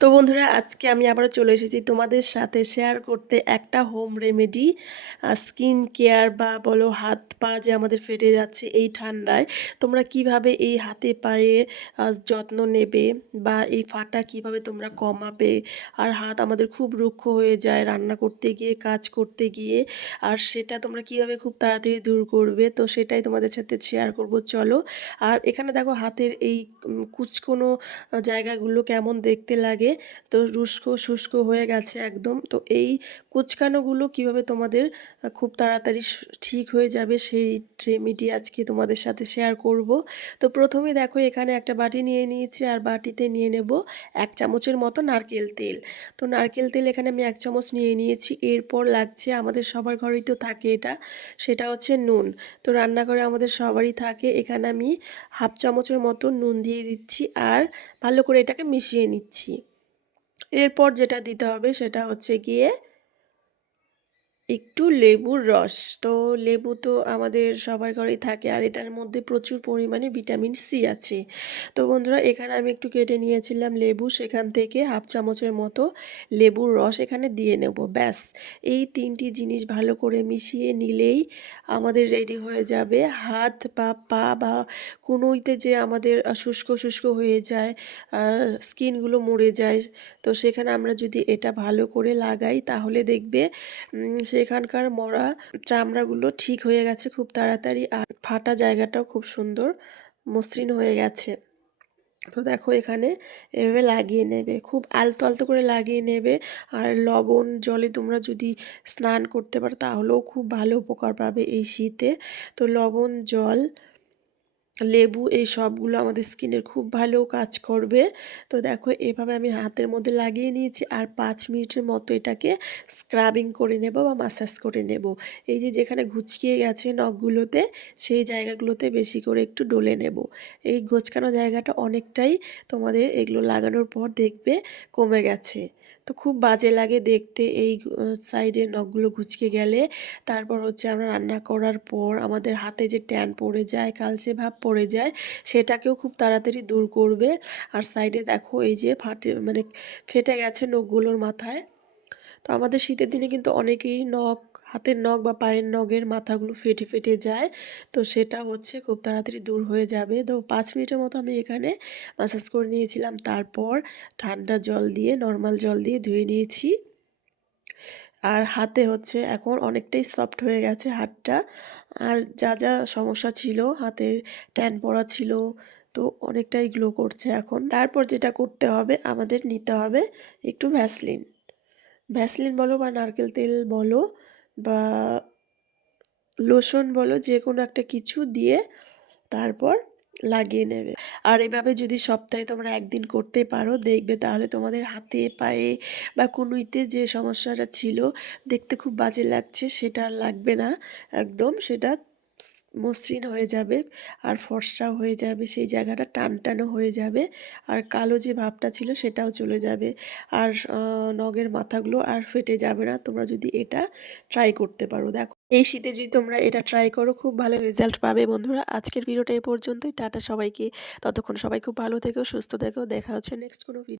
তো বন্ধুরা, আজকে আমি আবারও চলে এসেছি তোমাদের সাথে শেয়ার করতে একটা হোম রেমেডি স্কিন কেয়ার বা বলো হাত পা যে আমাদের ফেটে যাচ্ছে এই ঠান্ডায়, তোমরা কীভাবে এই হাতে পায়ে যত্ন নেবে বা এই ফাটা কীভাবে তোমরা কমাবে, আর হাত আমাদের খুব রুক্ষ হয়ে যায় রান্না করতে গিয়ে, কাজ করতে গিয়ে, আর সেটা তোমরা কীভাবে খুব তাড়াতাড়ি দূর করবে, তো সেটাই তোমাদের সাথে শেয়ার করব, চলো। আর এখানে দেখো হাতের এই কুচকোনো জায়গাগুলো কেমন দেখতে লাগে তো রুস্ক শুষ্ক হয়ে গেছে একদম। তো এই কুচকানোগুলো কীভাবে তোমাদের খুব তাড়াতাড়ি ঠিক হয়ে যাবে সেই রেমিডি আজকে তোমাদের সাথে শেয়ার করব। তো প্রথমে দেখো এখানে একটা বাটি নিয়ে নিয়েছি আর বাটিতে নিয়ে নেব এক চামচের মতো নারকেল তেল। তো নারকেল তেল এখানে আমি এক চামচ নিয়ে নিয়েছি। এরপর লাগছে আমাদের সবার ঘরেই তো থাকে এটা, সেটা হচ্ছে নুন। তো রান্নাঘরে আমাদের সবারই থাকে। এখানে আমি হাফ চামচের মতো নুন দিয়ে দিচ্ছি আর ভালো করে এটাকে মিশিয়ে নিচ্ছি। এরপর যেটা দিতে হবে সেটা হচ্ছে গিয়ে একটু লেবুর রস। তো লেবু তো আমাদের সবার ঘরেই থাকে আর এটার মধ্যে প্রচুর পরিমাণে ভিটামিন সি আছে। তো বন্ধুরা এখানে আমি একটু কেটে নিয়েছিলাম লেবু সেখান থেকে হাফ চামচের মতো লেবুর রস এখানে দিয়ে নেব ব্যাস। এই তিনটি জিনিস ভালো করে মিশিয়ে নিলেই আমাদের রেডি হয়ে যাবে। হাত বা পা বা কোনোইতে যে আমাদের শুষ্ক শুষ্ক হয়ে যায় স্কিনগুলো মরে যায় তো সেখানে আমরা যদি এটা ভালো করে লাগাই তাহলে দেখবে উম, সেখানকার মরা চামড়াগুলো ঠিক হয়ে গেছে খুব তাড়াতাড়ি আর ফাটা জায়গাটাও খুব সুন্দর মসৃণ হয়ে গেছে। তো দেখো এখানে এভাবে লাগিয়ে নেবে, খুব আলতো আলতো করে লাগিয়ে নেবে আর লবণ, জলে তোমরা যদি স্নান করতে পারো তাহলেও খুব ভালো উপকার পাবে এই শীতে। তো লবণ, জল লেবু এই সবগুলো আমাদের স্কিনের খুব ভালো কাজ করবে। তো দেখো এভাবে আমি হাতের মধ্যে লাগিয়ে নিয়েছি আর পাঁচ মিনিটের মতো এটাকে স্ক্রাবিং করে নেব বা মাসাজ করে নেব। এই যে যেখানে ঘুচকিয়ে গেছে নখগুলোতে, সেই জায়গাগুলোতে বেশি করে একটু ডলে নেব। এই গোচকানো জায়গাটা অনেকটাই তোমাদের এগুলো লাগানোর পর দেখবে কমে গেছে। তো খুব বাজে লাগে দেখতে এই সাইডে নখগুলো ঘুচকে গেলে। তারপর হচ্ছে আমরা রান্না করার পর আমাদের হাতে যে ট্যান পড়ে যায়, কালচে ভাব পড়ে যায়, সেটাকেও খুব তাড়াতাড়ি দূর করবে। আর সাইডে দেখো এই যে ফাটে মানে ফেটে গেছে নখগুলোর মাথায়। তো আমাদের শীতের দিনে কিন্তু অনেকেই নখ, হাতের নখ বা পায়ের নখের মাথাগুলো ফেটে ফেটে যায়। তো সেটা হচ্ছে খুব তাড়াতাড়ি দূর হয়ে যাবে। তো পাঁচ মিনিটের মতো আমি এখানে মাসাজ করে নিয়েছিলাম। তারপর ঠান্ডা জল দিয়ে নর্মাল জল দিয়ে ধুয়ে নিয়েছি। আর হাতে হচ্ছে এখন অনেকটাই সফট হয়ে গেছে হাতটা। আর যা যা সমস্যা ছিল, হাতের ট্যান পড়া ছিল, তো অনেকটাই গ্লো করছে এখন। তারপর যেটা করতে হবে, আমাদের নিতে হবে একটু ভ্যাসলিন ভ্যাসলিন বলো বা নারকেল তেল বলো বা লোশন বলো যে কোনো একটা কিছু দিয়ে তারপর লাগিয়ে নেবে। আর এভাবে যদি সপ্তাহে তোমরা একদিন করতে পারো, দেখবে তাহলে তোমাদের হাতে, পায়ে বা কোনোইতে যে সমস্যাটা ছিল, দেখতে খুব বাজে লাগছে, সেটা আর লাগবে না, একদম সেটা মসৃণ হয়ে যাবে আর ফর্সা হয়ে যাবে, সেই জায়গাটা টান টানো হয়ে যাবে আর কালো যে ভাবটা ছিল সেটাও চলে যাবে। আর নগের মাথাগুলো আর ফেটে যাবে না। তোমরা যদি এটা ট্রাই করতে পারো। দেখো, এই শীতে যদি তোমরা এটা ট্রাই করো, খুব ভালো রেজাল্ট পাবে বন্ধুরা। আজকের ভিডিওটা এ পর্যন্তই। টাটা সবাইকে। ততক্ষণ সবাই খুব ভালো থেকো, সুস্থ থেকো। দেখা হচ্ছে নেক্সট কোনো ভিডিও